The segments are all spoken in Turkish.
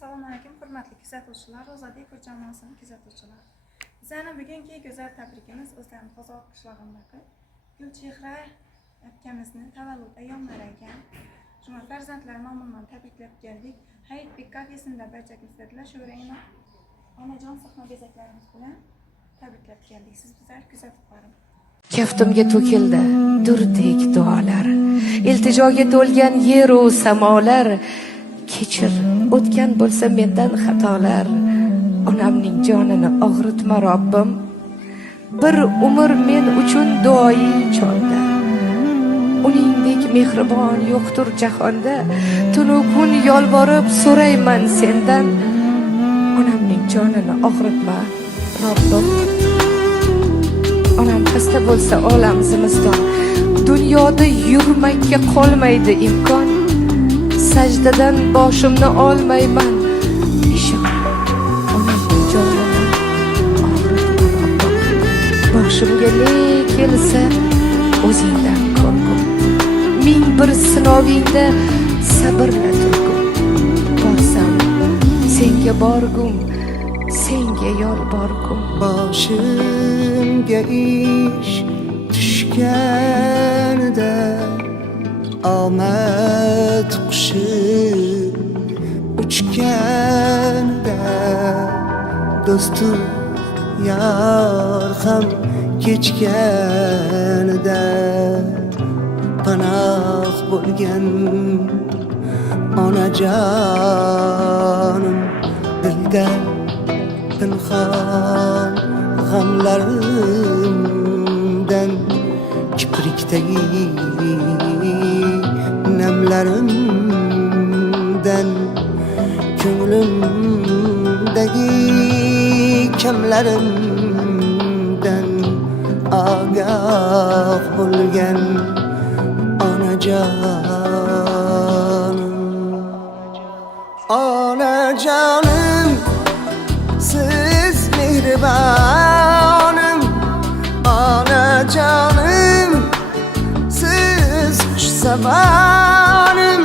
Assalomu alaykum, hurmatli kuzatuvchilar, Ozodbek jamoasining kuzatuvchilari. Bizning bugungi go'zal tabrikimiz O'zlarim Qozoq qishlog'idagi Gulchehra akamizni tavallud ayyomlari ekan. Shuna farzandlar nomidan tabriklab keldik. Hayitbek kafesida barchangizga sho'raymi. Onajon sahna bezaklarimiz bilan tabriklab keldik. Siz bizlar kuzatib boring. Kaftimga to'kildi durdek duolar, iltijoga to'lgan yer u samolar. Kechir, o'tgan bo'lsa mendan xatolar. Onamning jonini og'ritma Robbim. Bir umr men uchun duoyi cholda. Uningdek mehribon yo'qtur jahonda. Tunu kun yolborib so'rayman sendan. Onamning jonini og'ritma Robbim. Onam xasta bo'lsa olam zimiston. Dunyoda yurmakka qolmaydi imkon. Sajdadan boshimni olmayman. Ishon, onamning jonini og'ritma Robbim. Boshimga ne kelsa o'zingdan ko'rgum. Ming bir sinovingda sabrla turgum. Borsam senga borgum, senga yolborgum. Boshimga ish tushganida omad qushi uchganda, do'stu yor ham kechganida panoh bo'lgan onajonim, dilda pinhon g'amlarimdan, kiprikdagi namlarimdan, ko'nglimdagi kamlarimdan ogoh bo'lgan onajonim. Onajonim, siz mehribonim. Onajonim, siz xushsabonim.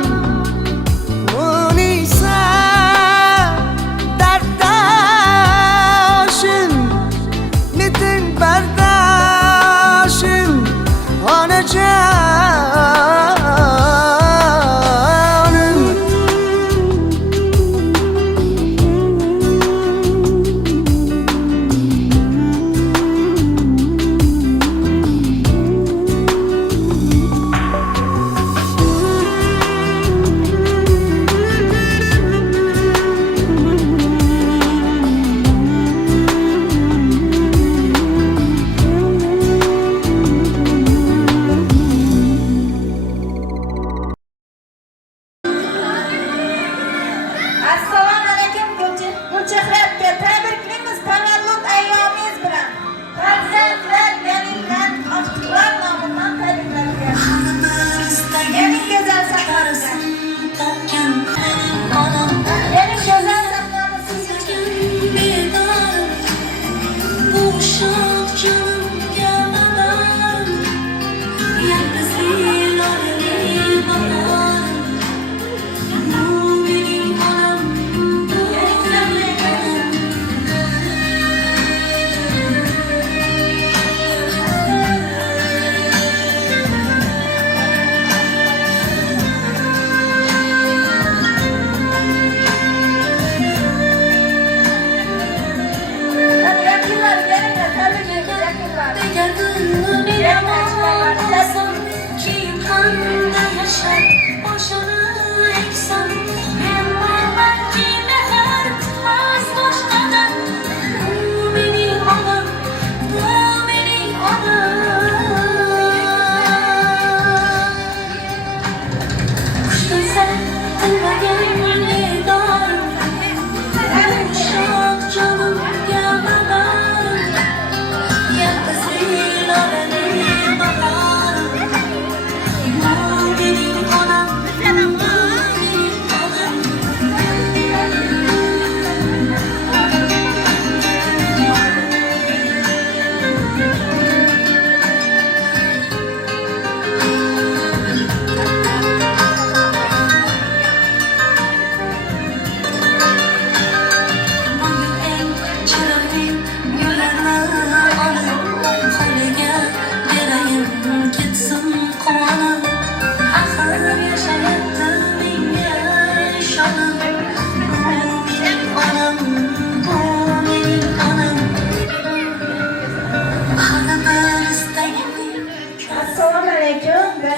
Munisa darddoshim, metin bardoshim, onajonim.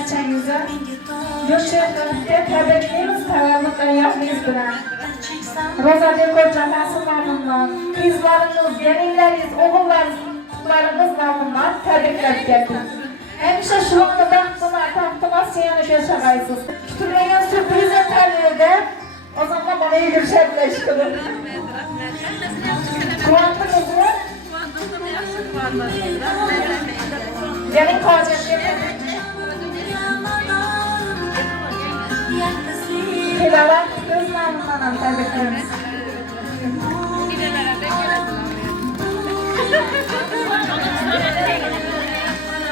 barchangizga Gulchehraga tabriklaymiz tavallud ayyomingiz bilan. Rozadek ko'rchasi mamnunman. Qizlarimiz, gelinlaringiz, o'g'illarimiz mamnunman. Tabriklab keldim. Hamisha shu onda baxtli siyani yaşagaysiz. Kutilmagan sürpriz tanledi. O zaman bana yürüşerler işte. Kuvandınız mı? Gelin kalacak yemin. Hilala kız mamnunum tabriklerimiz.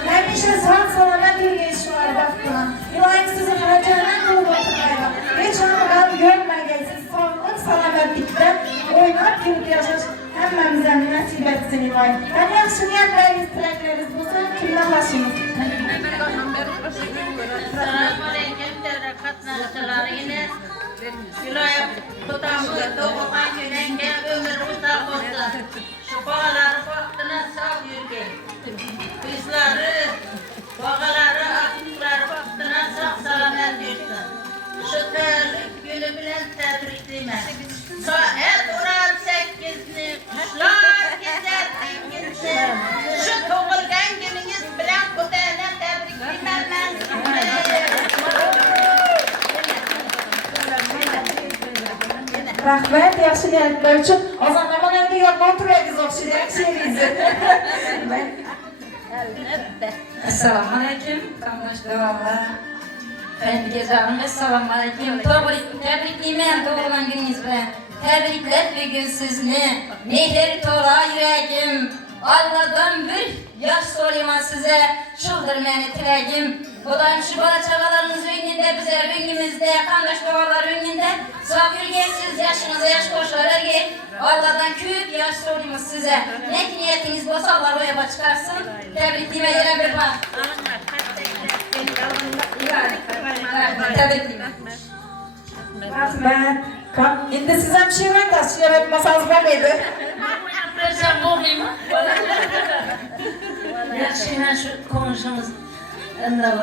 Hemşire sağ selamet yürüyüş var baktığına. İlayim sizin racandan dolu oturmayla. Hiç anıdan görmeyeceksiniz. Sağlık salametlikten oynayıp gülüp yaşar. Hemmemizden nasip etsin İlayim. Ben yaxşı niyetleriniz, tilekleriniz bulsa kimden başlayınız? Assalamu alaikum devlet katnakçılarıyla Gülay'a tutamıza doğuman günenge ömür uzak olsun. Şu bağları vaktine sağ yürge. Kızları, bağaları, aklıkları vaktine sağ selamet yürüsün. Şu terlik günü bilen tebriklime. Saat uğrar 8'ni, kuşlar gezer dingilsin. Şu doğulgan gününüz bilen kutayla tebriklime ben sizi. Rahmet, yaxshi niyatlar uchun. Ozanda mana endi yonma o'tiraysiz o'xshaydi, she'ringizni. Assalomu alaykum, qamdoshlarlar. Xayrli assalomu alaykum. Tabriklayman tug'ilgan kuningiz bilan. Tabriklab bugun sizni. Mehr to'la yuragim. Allohdan bir yosh so'rayman sizga. Shudir meni tilagim. Xudoyim shu bola chaqalarimiz o'yinida, bizlar o'yinimizda, qandosh bolalar o'yinida sog' yurgaysiz, yoshingizga yosh qo'shlarga. Allohdan ko'p yosh so'raymiz sizga. Lekin niyatingiz bo'lsa, Alloh ro'yobga chiqarsin. Tabriklayman yana bir bor. Tabriklayman. Rahmet. Endi siz ham she'r aytasiz, she'r aytmasangiz bo'lmaydi. Versem bo'lmaymi? Yaxshigina shu konuşumuz.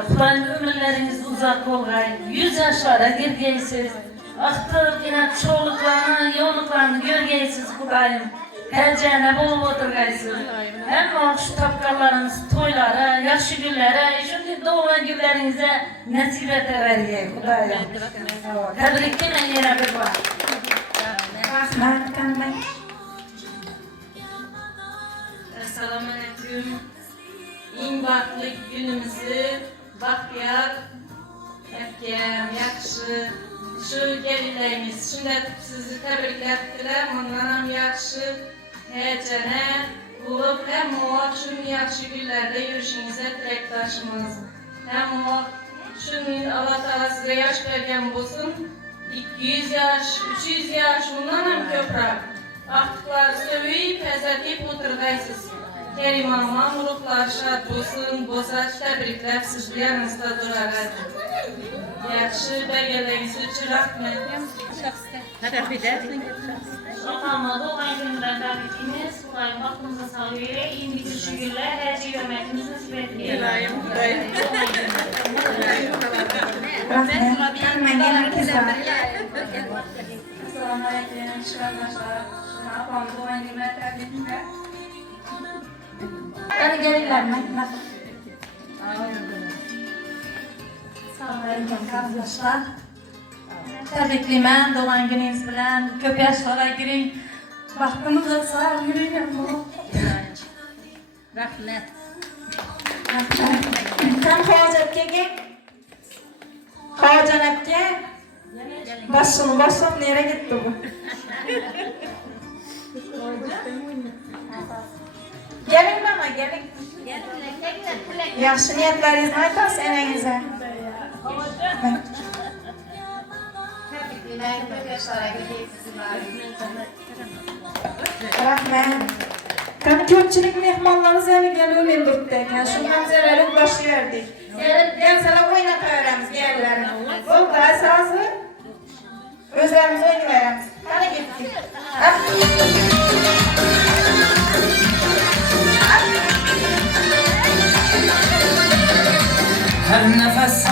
Xudoyim ömürleriniz uzak olgay, 100 yaşlara girgeysiz. Ahtır yine çoğuluklarını, yoğunluklarını görgeysiz Xudoyim. Geleceğine bulup oturgaysız. Hem o şu tapkallarınız, toylara, yaxşı günlere, şu doğulan günlerinize nasip edevergey Xudoyim. Tebriklayman yine bir var. Rahmet, kanmak. Assalamu alaikum. İn baklı günümüzü bahtiyar, efkem, yakşı, şu gelinlerimiz, şimdi sizi tebriklettiler, onların yakşı, heyecene bulup hem o şunun yakşı günlerde yürüyüşünüze dilektaşımız. Hem o şunun Allah Teala size yaş vergen bulsun, 200 yaş, 300 yaş, ondan hem köprak. Aktıklar sövüyüp, ezetip oturgaysız. Kerim Aman, ruhlar şad olsun, bozaç tebrikler sizli yanınızda durarlar. Yaxşı belgeleriniz için rahmet. Otamada olan günlerden tabrikimiz, Xudoyim vaxtımıza sağlıyor, indi şu günler, her şey hürmetimizi nasip etmeyelim. Rahmet, kanmak yana kızlar. Assalamu alaikum, şükürler. Apam doğan günler tabrikler. Hadi gelinler mi? Assalamu alaikum arkadaşlar. Tebriklayman doğan gününüz bilan. Ko'p yoshlarga giring. Baxtimiz olsa yurayman bu. Rahmet. Sen hojatga gel. Hojanatga. Başım nereye gitti bu? Gelin mama, gelin. Yaxshi niyatlaringizni aytasiz enangizga. Rahmet. Tabii ko'pchilik mehmonlarimiz yana kelib turibdi. Yani shundan zerarib boshlayardik. Gelsalar o'ynataveramiz yerlarini. Bo'ldi, hozir o'zlarimiz o'ynayveramiz. Qani ketdik. Her nefes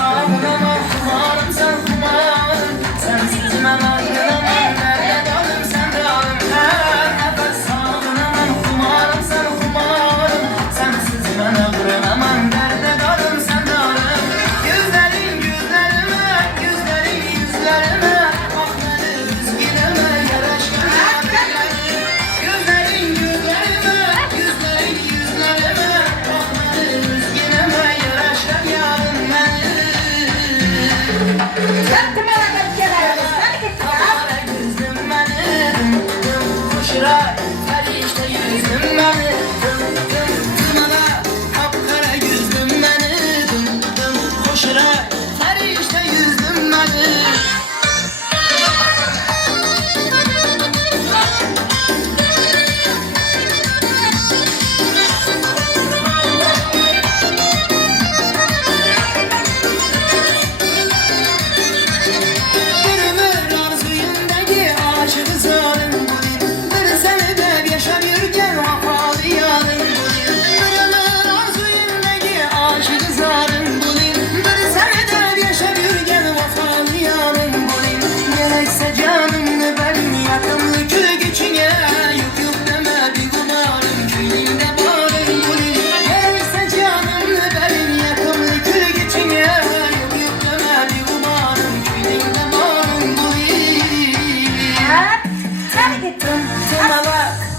koşarak Ferişte yüzdüm beni Dım dım dımana kapkara yüzdüm beni Dım dım koşarak Ferişte yüzdüm beni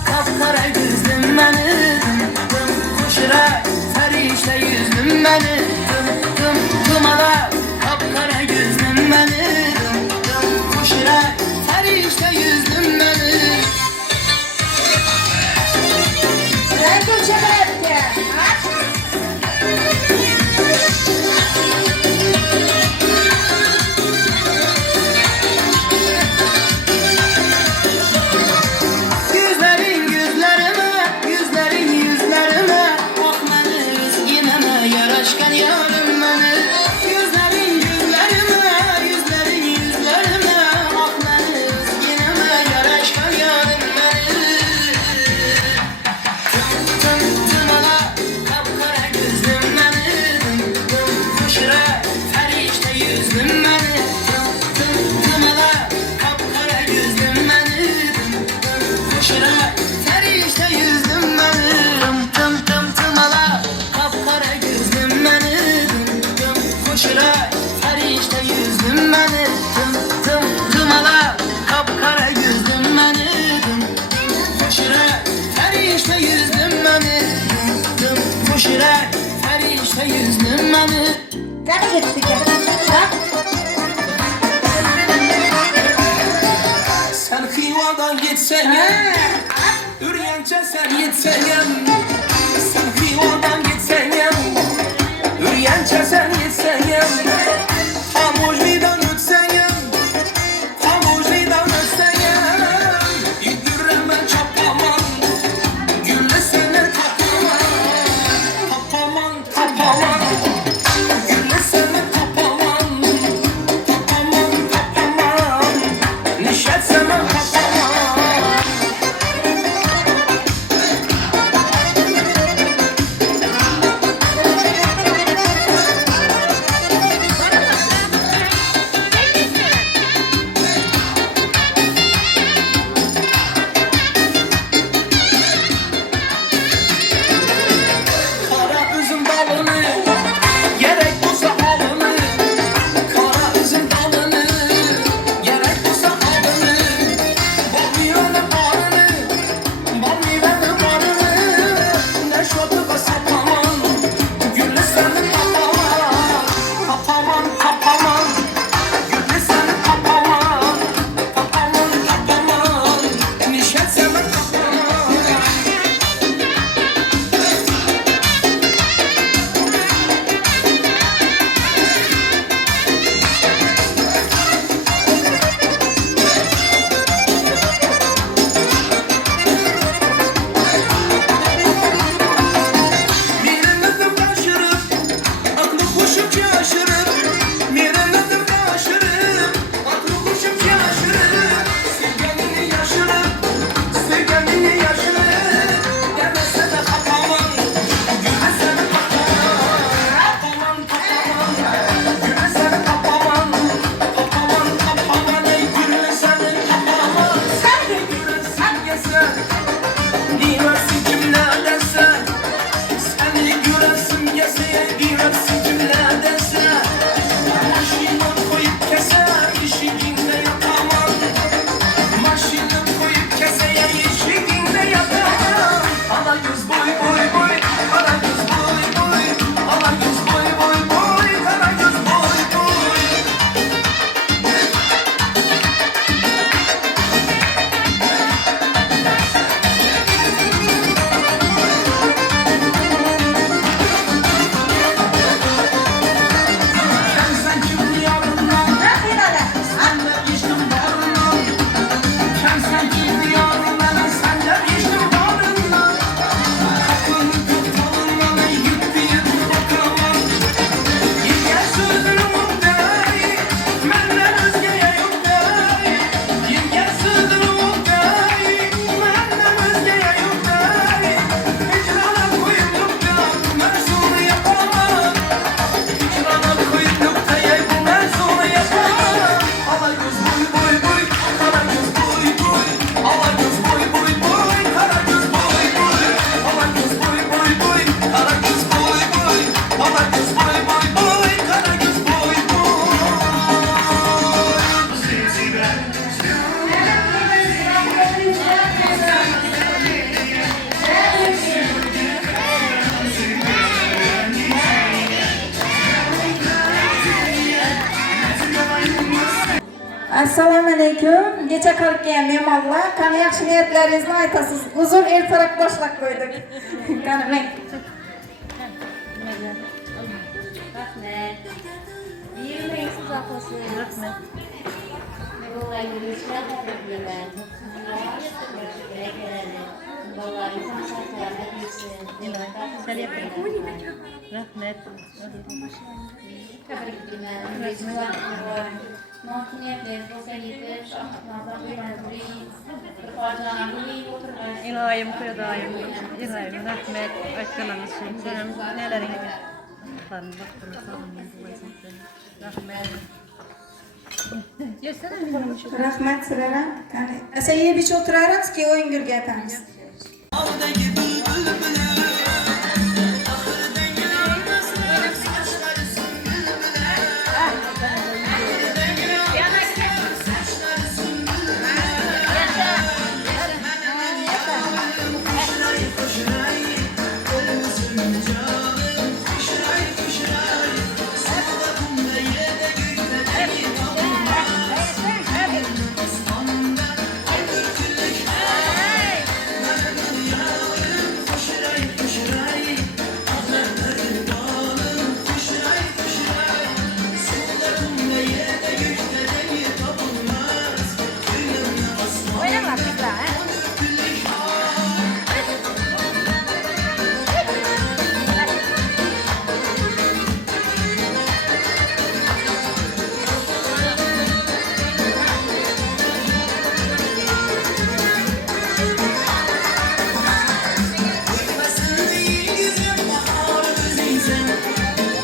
kapkara yüzdüm beni Dım dım koşarak Ferişte yüzdüm beni Dım dım dumana kapkara yüzdüm beni Dım dım koşarak Ferişte yüzdüm beni Ben Gülçeker ya. Yüzlerin yüzlerime, yüzlerin yüzlerime Bak beni üzgüneme, yaraşkan yarım beni Yüzlerin yüzlerime, yüzlerin yüzlerime Bak beni üzgüneme, yaraşkan yarım beni Tım tım tımala, kapkara gözlüm beni Dım dım koşarak, ferişte yüzdüm beni Tım tım tımala, kapkara gözlüm beni Dım dım koşarak, ferişte yüzdüm beni Tım tım tım tımala, kapkara gözlüm beni Dım dım koşarak, ferişte yüzdüm beni Tım tım tımala, kapkara gözlüm beni Dım dım koşarak, ferişte yüzdüm beni Dım dım koşarak, ferişte yüzdüm beni Nereye gittik ya? Ha? Sen Xivadan gitsen ya Ürgence sen gitsen ya Sen Xivadan gitsen ya Ürgence sen gitsen ya Hamurli'den ötsen ya Hamurli'den ötsen ya Yürüme çapaman Gülle seni tapaman Tapaman tapaman Gülle seni tapaman Tapaman tapaman Nişet seni tapaman aleyküm. Gece kalıp gelmeyeyim Allah. Kanı yakşı niyetlerinizi aytasız. Uzun ertarak başlak koyduk. Kanı ben. Rahmet. Yirmeyiz zaplası. Rahmet. Vallahi görüşler tebrikler. Vallahi insan şartlarına girsin. Rahmet. Tebrikler. Makiniyetler, dosyayetler, şahmatlardan duymanızı, kırparcanlarını oturmayın. İlayim kuyadayım. İlayim rahmet. Aytkanamız için. Senin nelerin baktığını rahmet. Rahmet sırara. Yani sen bir şey oturarız ki oyun gürge atarız. Aldaki bülbül bile ahırdan gelmez saçları sümbül bile ahırdan gelmez saçları sümbül bile koşuray koşuray gözüm canım koşuray koşuray sevdakumda yerde gökte değil kapılmaz osmanımda ay dökülük koşuray koşuray ahırların dağılım koşuray koşuray sevdakumda yerde gökte değil kapılmaz gönlümle osmanımda dökülük Uymasın değil güzüm bahar özüysem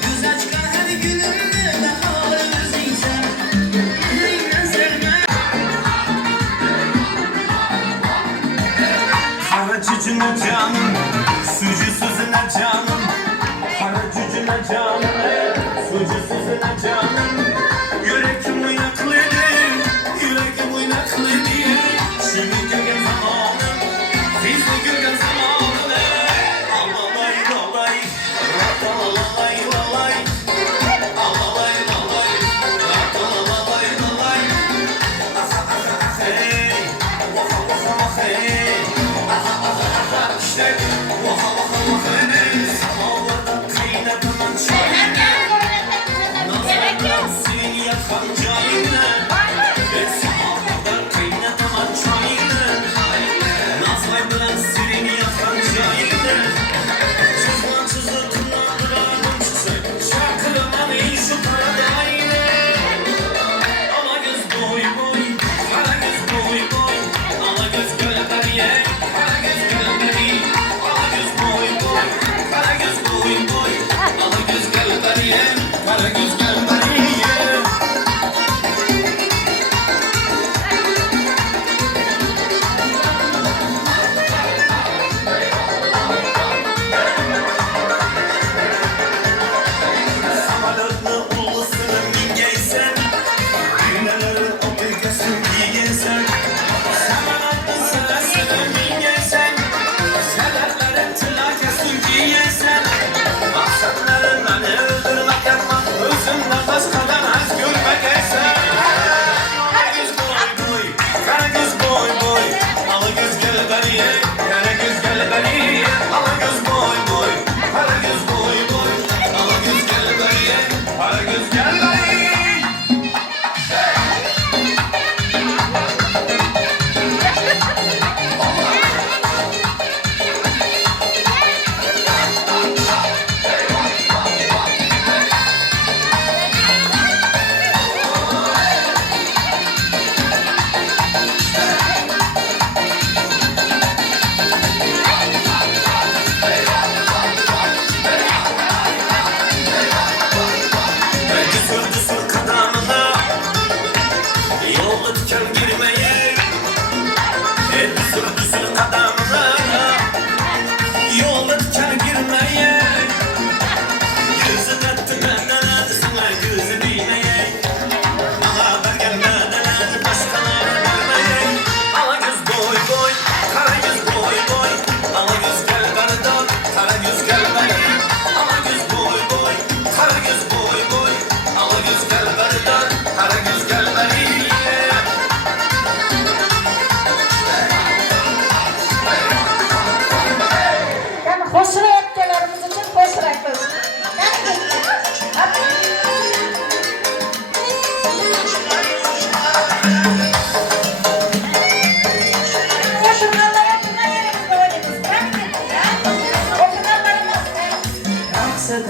Göz açka her günümde bahar özüysem Yüreğimden sevmem Kara cücüne canım, sucu sözüne canım. Kara cücüne canım, sucu sözüne canım. Yüreğim oynaklıydı, yüreğim oynaklıydı. Şimdi görgen zamanım, biz de görgen zamanım. Alalay lalay, ratalalay lalay. Alalay lalay, ratalalay lalay. Hey, hey. İşte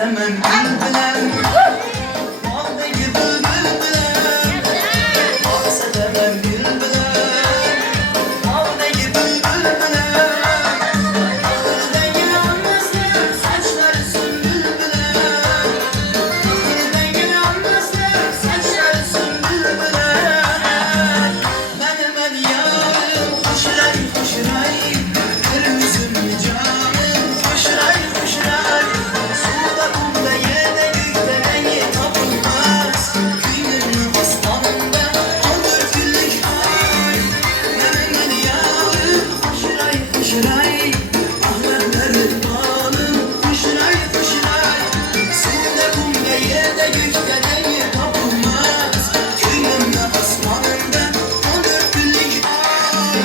sevemem bülbülem Bağdaki bülbülem Ah sevemem bülbülem Bağdaki bülbülem Ağırdan yalnızdır saçları sümbülbülem Ağırdan yalnızdır saçları sümbülbülem Menemen yarım hoşray hoşray Kırmızım canım hoşray hoşray Suda kumda yerde gökte rengi tapılmaz Gülümün aslanında olur güllük ay Menemen yarım hoşray hoşray Ahmetlerin balım hoşray hoşray Suda kumda yerde gökte rengi tapılmaz Gülümün aslanında olur güllük ay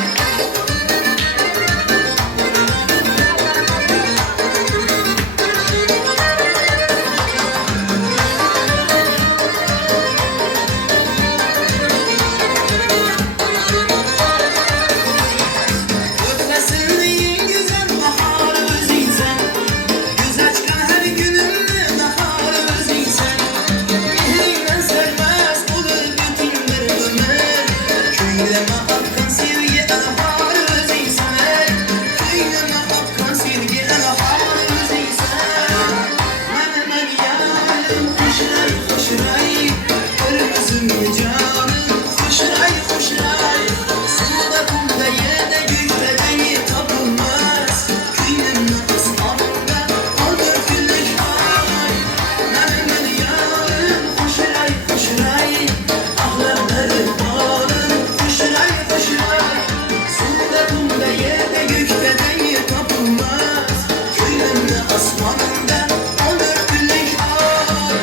Ötmesinin güzel baharı özüysen Güzel çıkan her günümde naharı özüysen Mihrinden sermez olur bütün bir ömür Köyleme akkan sevgi elharı özüysen Köyleme akkan sevgi elharı özüysen Menemen yarım hoşray hoşray Kırmızım canım hoşray hoşray Suda kumda yerde gökte rengi tapılmaz Kıyımın aslanında olur güllük ay Menemen yarım hoşray hoşray Ahlamları bağım hoşray hoşray Suda kumda yerde gökte rengi tapılmaz Kıyımın aslanında olur güllük ay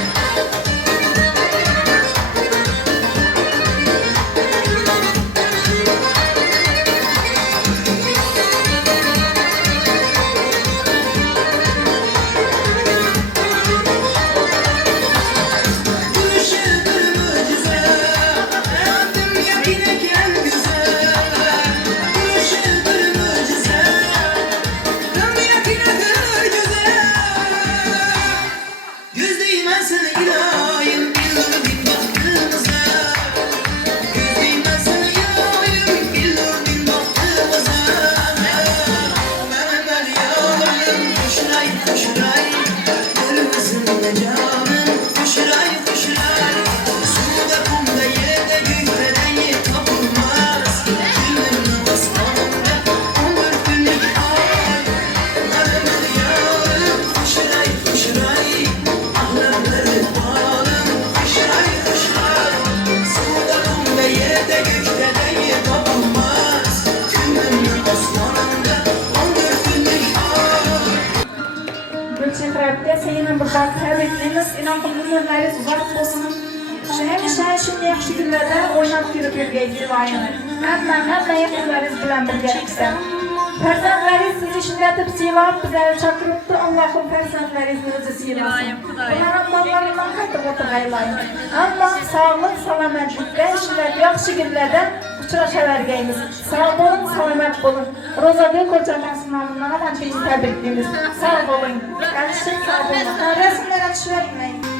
Gülüşüdür mucize Hayatım yakınken güzel Gülüşüdür mucize Hayatım yakınken güzel Gözleyim ben seni ilayim Billur bin bahtımıza Gözleyim ben seni ilayim Billur bin bahtımıza Menemen yarım hoşray hoşray Kırmızım canım hoşray hoşray Suda kumda yerde gökte rengi tapılmaz Gülümün aslanında olur güllük ay Menemen yarım hoşray hoşray Ahlamları bağım hoşray hoşray Suda kumda yerde gökte rengi tapılmaz Gülümün aslanında olur güllük ay Gülçehret'te senin buradan tebrikleriniz, inan ömürleriniz uzak olsun. Hemşe şimdi yaxşı günlerde oynab yürüp yürgeydi vayını. Hemen yakınlarınız bilen birgeliksen. Ferzandlarınız sizi işinletip silahıp bize çakırıptı. Allah'ım ferzandlarınızı özü silasın. Bunların mallarından qaytıb oturaylayın. Ama sağlık, salametlikte işinlet yaxşı günlerde uçuraşavergeyimiz. Sağ olun, salamet olun. Rozadel kocaman sınavından aman çeyiz tebrikliyimiz. Sağ olun. Kardeşim sağ olun. Resimlere düşürmeyin.